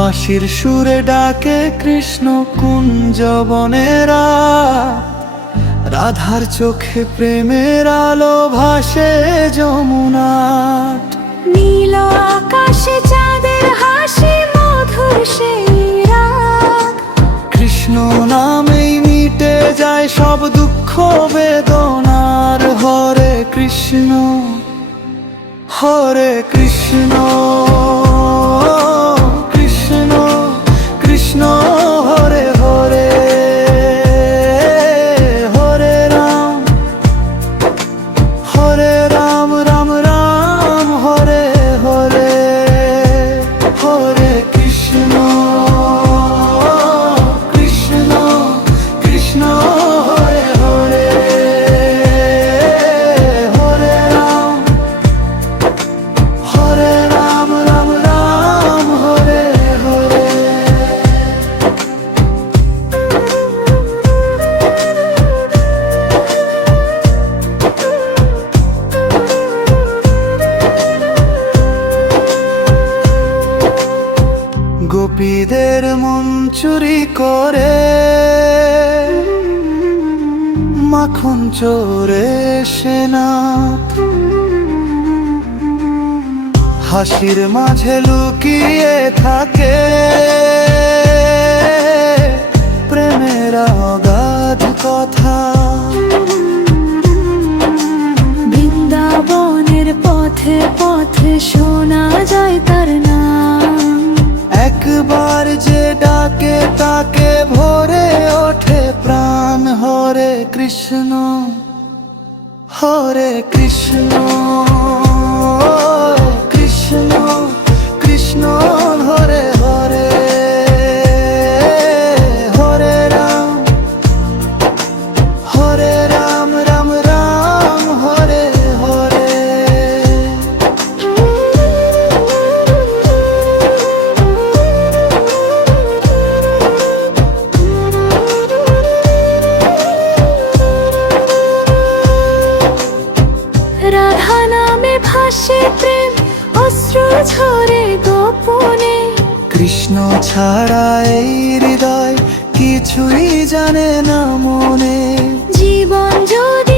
বাঁশির সুরে ডাকে কৃষ্ণ কুঞ্জ বনেরা, রাধার চোখে প্রেমের আলো ভাসে যমুনার। নীল আকাশে চাঁদের হাসি মধুর সেই রাত, কৃষ্ণ নামেই মিটে যায় সব দুঃখ বেদনার। হরে কৃষ্ণ হরে কৃষ্ণ কৃষ্ণ কৃষ্ণ হরে হরে, হরে রাম রাম রাম হরে হরে, হরে কৃষ্ণ কৃষ্ণ কৃষ্ণ হরে হরে, হরে রাম রাম রাম হরে হরে। গোপীদের মন চুরি করে মাখন চোরে সেনা, হাসির মাঝে লুকিয়ে থাকে প্রেমের অগাধ কথা। বৃন্দাবনের পথে পথে শোনা যায় তার নাম, একবার যে ডাকে তাকে ভরে ওঠে প্রাণ। হরে কৃষ্ণ হরে কৃষ্ণ কৃষ্ণ কৃষ্ণ হরে হরে, হরে রাম রাম রাম হরে হরে। রাধা নামে ভাসে প্রেম অশ্রু ঝরে গোপনে, কৃষ্ণ ছাড়া এই হৃদয় কিছুই জানে না মনে। জীবন যদি